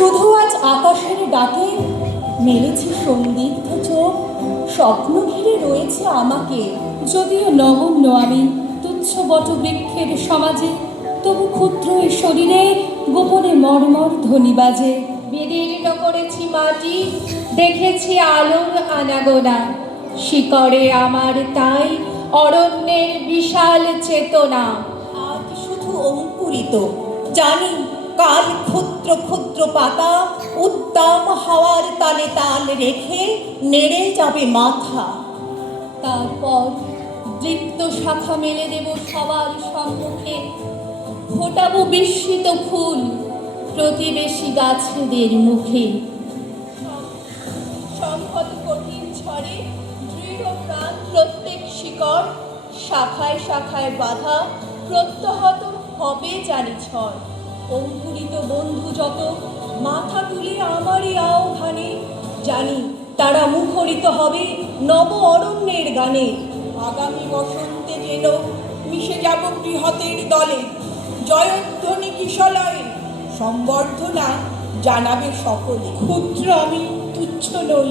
শুধু আজ আকাশের ডাকে মেলেছে সন্দিগ্ধ চোখ, স্বপ্ন ঘিরে রয়েছে আমাকে। যদিও নগণ্য আমি তুচ্ছ বটবৃক্ষের সমাজে, তবু ক্ষুদ্র এই শরীরে গোপনে মর্মর ধ্বনি বাজে। বিদীর্ণ করেছি মাটি, দেখেছি আলোর আনাগোনা, শিকড়ে আমার তাই অরণ্যের বিশাল চেতনা। আজ শুধু অঙ্কুরিত, জানি কাল ক্ষুদ্র ক্ষুদ্র পাতা উদ্দাম হাওয়ার তালে তাল রেখে নেড়ে যাবে মাথা। তারপর দৃপ্ত শাখা মেলে দেব সবার সম্মুখে, ফোটাবো বিস্মিত ফুল প্রতিবেশী গাছেদের মুখে। সংহত কঠিন ঝড়ে দৃঢ় প্রাণ প্রত্যেক শিকড়, শাখায় শাখায় বাধা প্রত্যহত হবে জানি ঝড়। অঙ্কুরিত বন্ধু যত মাথা তুলে আমারই আহ্বানে, জানি তারা মুখরিত হবে নব অরণ্যের গানে। আগামী বসন্তে যেন মিশে যাব বৃহতের দলে, জয়ধ্বনি কিশলয়ে সম্বর্ধনা জানাবে সকলে। ক্ষুদ্র আমি তুচ্ছ নই,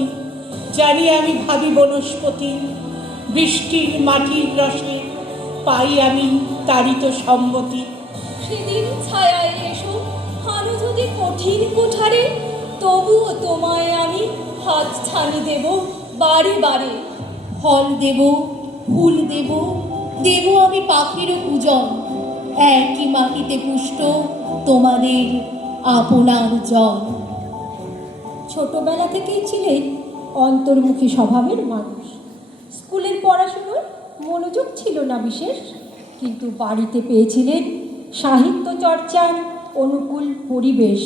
জানি আমি ভাবি বনস্পতি, বৃষ্টির মাটির রসে পাই আমি তারিত সম্মতি। সেদিন ছায়ায় এসো হানো যদি কঠিন কুঠারে, তবুও তোমায় আমি হাত ছানি দেব বারে বারে। ফল দেব, ফুল দেব, দেব আমি পাখিরও পূজন, একই মাটিতে পুষ্ট তোমাদের আপনার জন। ছোটবেলা থেকেই ছিলেন অন্তর্মুখী স্বভাবের মানুষ। স্কুলের পড়াশুনোয় মনোযোগ ছিল না বিশেষ, কিন্তু বাড়িতে পেয়েছিলেন সাহিত্য চর্চার অনুকূল পরিবেশ।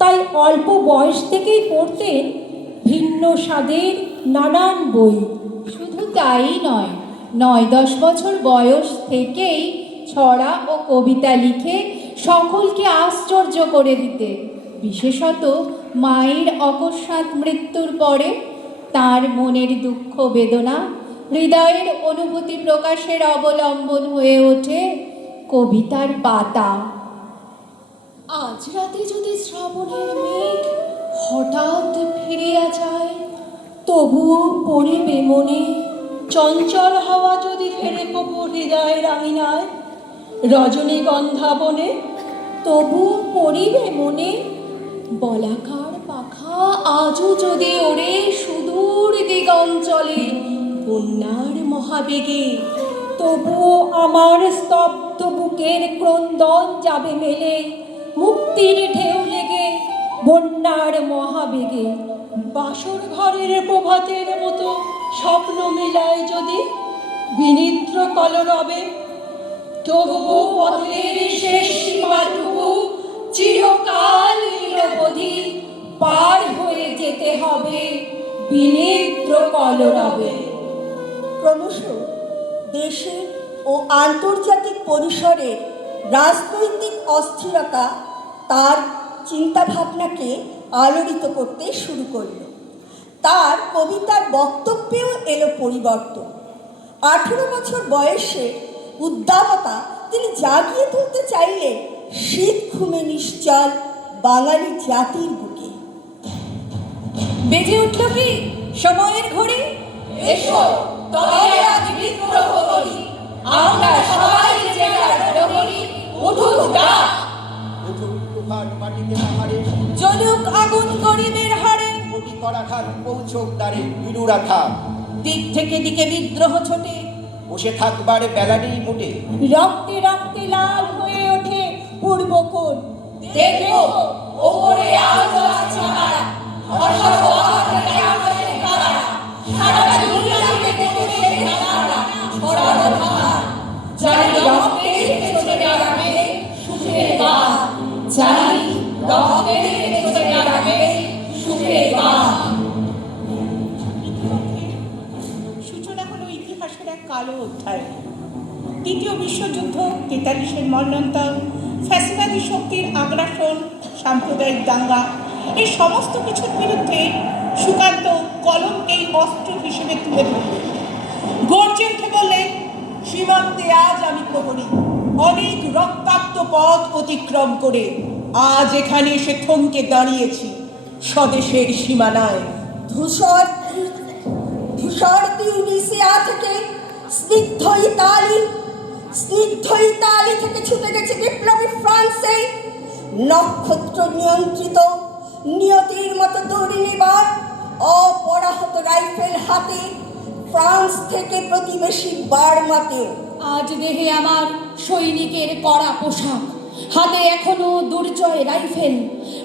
তাই অল্প বয়স থেকেই পড়তেন ভিন্ন স্বাদের নানান বই। শুধু তাই নয়, 9-10 বছর বয়স থেকেই ছড়া ও কবিতা লিখে সকলকে আশ্চর্য করে দিতে। বিশেষত মায়ের অকস্মাৎ মৃত্যুর পরে তার মনের দুঃখ বেদনা, হৃদয়ের অনুভূতি প্রকাশের অবলম্বন হয়ে ওঠে কবিতার পাতা। আজ রাতে যদি শ্রাবণের মেঘ হঠাৎ ফিরিয়া যায়, তবুও পড়িবে মনে। চঞ্চল হাওয়া যদি ফেরে কপুর হৃদয়ের আঙিনায়, রজনীগন্ধা বনে, তবুও পড়িবে মনে। বলাকার পাখা আজও যদি ওড়ে সুদূর দিগঞ্চলে বন্যার মহাবেগে, তবুও আমার স্তব্ধ বুকের ক্রন্দন যাবে মেলে মুক্তির ঢেউ লেগে বন্যার মহাবেগে। বাসর ঘরের প্রভাতের মতো স্বপ্ন মিলায় যদি বিনিদ্র কলরবে, তবুও পথের শেষ সীমাটুকু চিরকাল নিরবধি পার হয়ে যেতে হবে বিনিদ্র কলরবে। ক্রমশ দেশে ও আন্তর্জাতিক পরিসরে রাজনৈতিক অস্থিরতা তার চিন্তাভাবনাকে আলোড়িত করতে শুরু করল। তার কবিতার বক্তব্যেও এলো পরিবর্তন। 18 বছর বয়সে উদ্দামতা তিনি জাগিয়ে তুলতে চাইলেন শীত ঘুমে নিশ্চল বাঙালি জাতির বুকে। বেজে উঠল কি সময়ের ঘড়ি? এসো তবে আজ বিদ্রোহ করি, আমরা সবাই যে করি, উঠুক ডাক, উঠুক তুফান মাটিতে পাহাড়ে, জ্বলুক আগুন গরিবের হাড়ে, কোটি করা খান পৌঁছক দ্বারে বিলুরা খা। দিক থেকে দিকে বিদ্রোহ ছোটে, বসে থাকবার বেলা নেই মোটে, রক্তে রক্তে লাল হয়ে ওঠে পূর্বকোণ। দেখো ওপরে আলো আছে কারা, অসহ আকাশে আকাশে কারা, সারা দুনিয়া থেকে দেখে তারা ছড়ানো ধারা। জানি রক্তে ছোটে দাঁড়াবে সুখের গান, জানি রক্তে ছোটে দাঁড়াবে সুখের গান। সূচনা হলো ইতিহাসের এক কালো অধ্যায়। দ্বিতীয় বিশ্বযুদ্ধ, 43-এর মন্বন্তর, ফ্যাসিবাদী শক্তির আগ্রাসন, সাম্প্রদায়িক দাঙ্গা, এই সমস্ত কিছুর বিরুদ্ধে সুকান্ত কলম এই অস্ত্র হিসেবে তুলে ধরলেন। গর্জে উঠে বললেন, সীমান্তে আজ আমি প্রহরী, অনেক রক্তাক্ত পথ অতিক্রম করে আজ এখানে এসে থমকে দাঁড়িয়েছি স্বদেশের সীমানায়। ধূসর ধূসর তিউনিসিয়া থেকে স্নিগ্ধ ইতালি থেকে ছুটে গেছে বিপ্লবী ফ্রান্সে। নক্ষত্র নিয়ন্ত্রিত নিয়তির মতো দড়ি নেবার অপরাহত রাইফেল হাতে ফ্রান্স থেকে প্রতিবেশী বার্মাতেও। আজ দেহে আমার সৈনিকের কড়া পোশাক, হাতে এখনো দুর্জয় রাইফেল,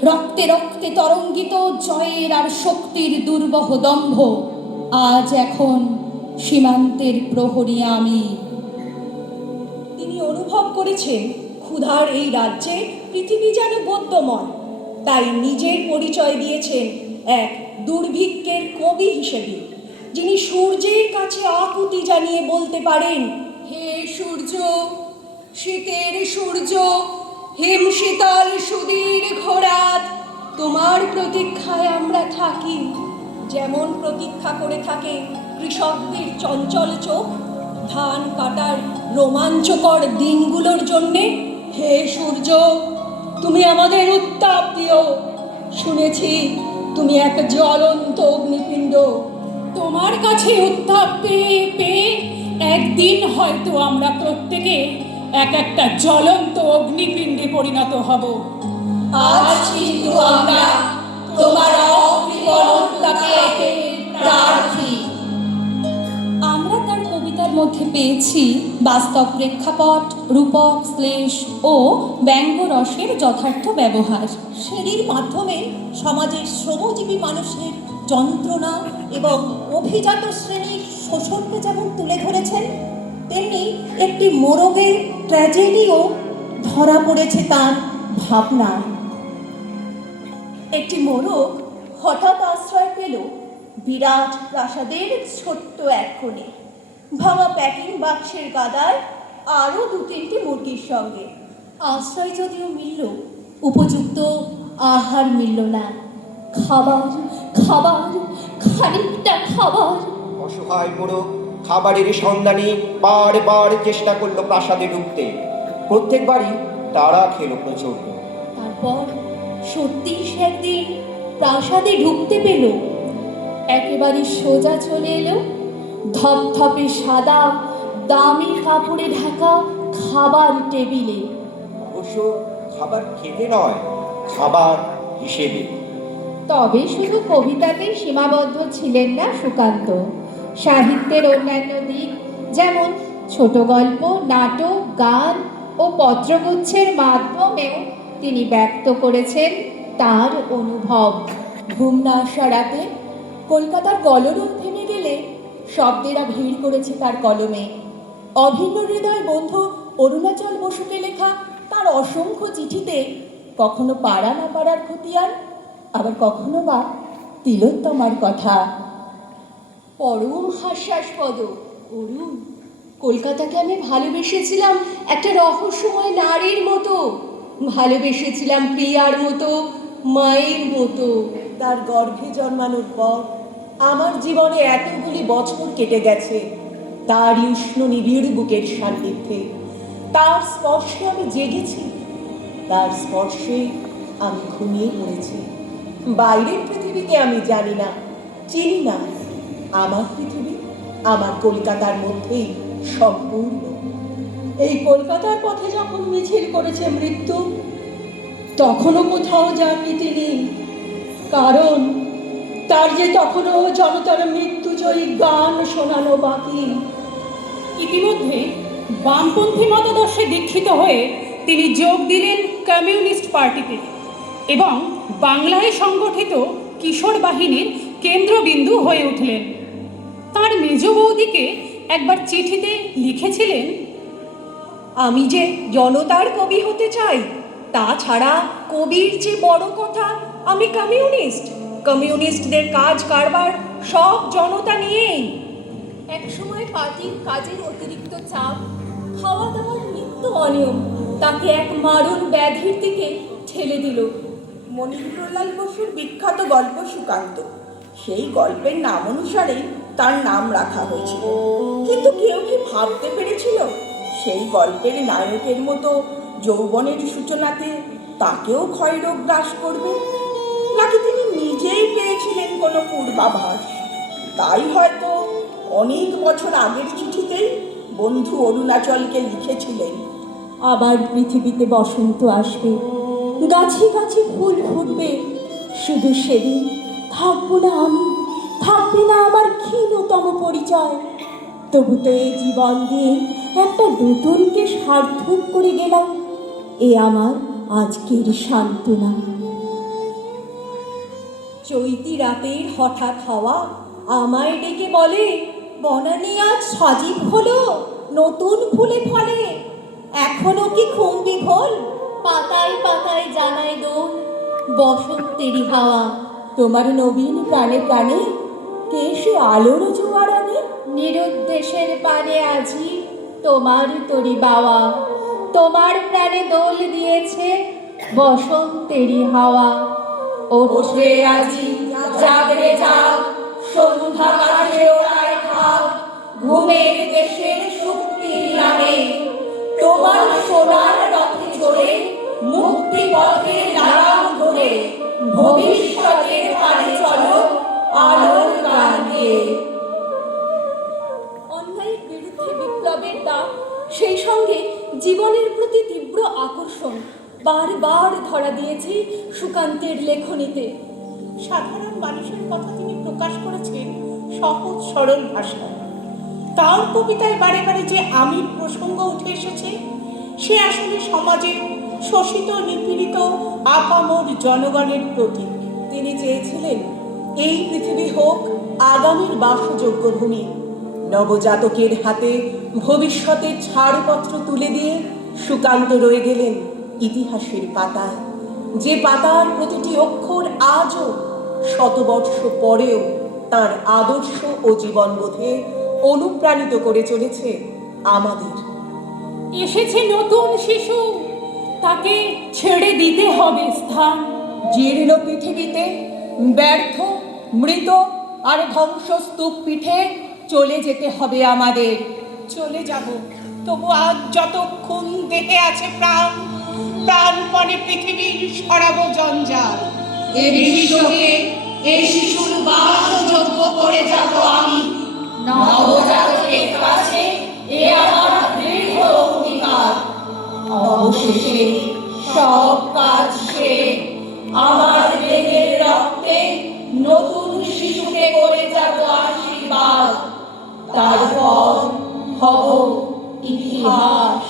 রক্তে রক্তে তরঙ্গিত জয়ের আর শক্তির দুর্বহ দম্ভ। আজ এখন সীমান্তের প্রহরী আমি। তিনি অনুভব করেছেন ক্ষুধার এই রাজ্যে পৃথিবী যেন গদ্যময়, তাই নিজের পরিচয় দিয়েছেন এক দুর্ভিক্ষের কবি হিসেবে, যিনি সূর্যের কাছে আকুতি জানিয়ে বলতে পারেন, হে সূর্য, শীতের সূর্য, হিম শীতল সুদীর্ঘ রাত, তোমার প্রতীক্ষায় আমরা থাকি। যেমন প্রতীক্ষা করে থাকে কৃষকদের চঞ্চল চোখ ধান কাটার রোমাঞ্চকর দিনগুলোর জন্যে। হে সূর্য, তুমি আমাদের উত্তাপ দিও। শুনেছি তুমি এক জ্বলন্ত অগ্নিপিণ্ড। তোমার কাছে উত্তাপ পেয়ে পেয়ে একদিন হয়তো আমরা প্রত্যেকে এক একটা জ্বলন্ত অগ্নিপিণ্ডে পরিণত হব। আজ কিন্তু আমরা তোমার অবিকল উত্তাপে প্রার্থী। আমরা তার কবিতার মধ্যে পেয়েছি বাস্তব প্রেক্ষাপট, রূপক, শ্লেষ ও ব্যঙ্গ রসের যথার্থ ব্যবহার। সেটির মাধ্যমে সমাজের শ্রমজীবী মানুষের যন্ত্রণা এবং অভিজাত শ্রেণীর শোষণকে যেমন তুলে ধরেছেন, তেমনি একটি মোরগের ট্র্যাজেডিও ধরা পড়েছে তার ভাবনায়। একটি মোরগ হঠাৎ আশ্রয় পেল বিরাট প্রাসাদের ছোট্ট এক কোণে, ভাঙা প্যাকিং বাক্সের গাদায় আরও 2-3টি মুরগির সঙ্গে। আশ্রয় যদিও মিলল, উপযুক্ত আহার মিলল না। খাবার খাবার খানিকটা খাবার। অসহায় মোরগ খাবারের সন্ধানে বারবার চেষ্টা করলো প্রাসাদে ঢুকতে। প্রত্যেকবারই তারা খেলো প্রচণ্ড। তারপর সত্যি সে একদিন প্রাসাদে ঢুকতে পেল। একেবারে সোজা চলে এলো ধপধপে সাদা দামি কাপড়ে ঢাকা খাবার টেবিলে। অবশ্য খাবার খেতে নয়, খাবার হিসেবে। তবে শুধু কবিতাতেই সীমাবদ্ধ ছিলেন না সুকান্ত। সাহিত্যের অন্যান্য দিক যেমন ছোট গল্প, নাটক, গান ও পত্রগুচ্ছের মাধ্যমেও তিনি ব্যক্ত করেছেন তার অনুভব। ঘুম না আসা রাতে কলকাতার কলরব ভেঙে গেলে শব্দেরা ভিড় করেছে তার কলমে। অভিন্ন হৃদয় বন্ধু অরুণাচল বসুকে লেখা তার অসংখ্য চিঠিতে কখনো পাড়া না পাড়ার খতিয়ান, আবার কখনো বা তিলোত্তমার কথা। পরম হাস্যাস্পদ অরুণ, কলকাতাকে আমি ভালোবেসেছিলাম একটা রহস্যময় নারীর মতো, ভালোবেসেছিলাম প্রিয়ার মতো, মায়ের মতো। তার গর্ভে জন্মানোর পর আমার জীবনে এতগুলি বছর কেটে গেছে তার উষ্ণ নিবিড় বুকের সান্নিধ্যে। তার স্পর্শে আমি জেগেছি, তার স্পর্শে আমি ঘুমিয়ে পড়েছি। বাইরের পৃথিবীকে আমি জানি না, চিনি না। আমার পৃথিবী আমার কলকাতার মধ্যেই সম্পূর্ণ। এই কলকাতার পথে যখন মিছিল করেছে মৃত্যু, তখনও কোথাও যাননি তিনি, কারণ তার যে তখনও জনতার মৃত্যুজয়ী গান শোনানো বাকি। ইতিমধ্যে বামপন্থী মতাদর্শে দীক্ষিত হয়ে তিনি যোগ দিলেন কমিউনিস্ট পার্টিতে এবং বাংলায় সংগঠিত কিশোর বাহিনীর কেন্দ্রবিন্দু হয়ে উঠলেন। তার মেজ বৌদিকে একবার চিঠিতে লিখেছিলেন, আমি যে জনতার কবি হতে চাই, তাছাড়া কবির যে বড় কথা, আমি কমিউনিস্ট। কমিউনিস্টদের কাজ কারবার সব জনতা নিয়েই। একসময় পার্টির কাজের অতিরিক্ত চাপ, খাওয়া দাওয়ার নিত্য অনিয়ম তাকে এক মারণ ব্যাধির দিকে ঠেলে দিল। মনীন্দ্রলাল বসুর বিখ্যাত গল্প সুকান্ত, সেই গল্পের নাম অনুসারেই তার নাম রাখা হয়েছিল। কিন্তু কেউ কি ভাবতে পেরেছিল সেই গল্পের নায়কের মতো যৌবনের সূচনাতে তাকেও ক্ষয়রোগ গ্রাস করবে, নাকি তিনি নিজেই পেয়েছিলেন কোনো পূর্বাভাস? তাই হয়তো অনেক বছর আগের চিঠিতেই বন্ধু অরুণাচলকে লিখেছিলেন, আবার পৃথিবীতে বসন্ত আসবে, গাছে গাছে ফুল ফুটবে, শুধু সেদিন থাকবো না আমি, থাকবে না আমার ক্ষীণতম পরিচয়। তবু তো এই জীবন দিয়ে একটা নতুনকে সার্থক করে গেলাম, এ আমার আজকের সান্ত্বনা। চৈতি রাতের হঠাৎ হাওয়া আমায় ডেকে বলে, বনানী আজ সজীব হলো, নতুন ফুলে ফলে, এখনো কি খুম্বি ঘোল? পাতায় পাতায় জানাই দোল বসন্তেরই হাওয়া। তোমার নবীন প্রাণে প্রাণে কে সে আলোর জোয়ার আনে? নিরুদ্দেশের পানে আজি তোমার তরি বাওয়া, তোমার প্রাণে দোল দিয়েছে বসন্তেরই হাওয়া। ওঠে আজি জাগরে জাগ, সন্ধ্যা কাটে ওড়ায় খাগ, ঘুমের দেশের শক্তির নামে তোমার সোনার রথে চড়ে মুক্তি পথের লাগাম ধরে ভবিষ্যতের পানে চলো আলোর গান গেয়ে। অন্যায়ের বিরুদ্ধে বিপ্লবের ডাক, সেই সঙ্গে জীবনের প্রতি তীব্র আকর্ষণ বারবার ধরা দিয়েছে সুকান্তের লেখনীতে। সাধারণ মানুষের কথা তিনি প্রকাশ করেছেন সহজ সরল ভাষায়। তার কবিতায় বারে বারে যে আমির প্রসঙ্গ উঠে এসেছে, সে আসলে সমাজের শোষিত নিপীড়িত আপামর জনগণের প্রতীক। তিনি চেয়েছিলেন এই পৃথিবী হোক আগামীর বাসযোগ্য ভূমি। নবজাতকের হাতে ভবিষ্যতের ছাড়পত্র তুলে দিয়ে সুকান্ত রয়ে গেলেন ইতিহাসের পাতায়, যে পাতার প্রতিটি অক্ষর আজও শতবর্ষ পরেও তার আদর্শ ও জীবনবোধে অনুপ্রাণিত করে চলেছে আমাদের। এসেছে নতুন শিশু, তাকে ছেড়ে দিতে হবে স্থান। জীর্ণ পৃথিবীতে ব্যর্থ, মৃত আর ধ্বংসস্তূপ পিঠে চলে যেতে হবে আমাদের। চলে যাব, তবু আজ যতক্ষণ দেহে আছে প্রাণ, প্রাণপণে পৃথিবীর সরাবো জঞ্জাল। এ বিশ্বকে এই শিশুর বাসযোগ্য করে যাব আমি। নবজাতকের কাছে এ আমার দৃঢ় অঙ্গীকার। অবশেষে সব কাজ শেষ, আমার দেহের রক্তে নতুন শিশুকে করে যাব আশীর্বাদ। তারপর হব ইতিহাস।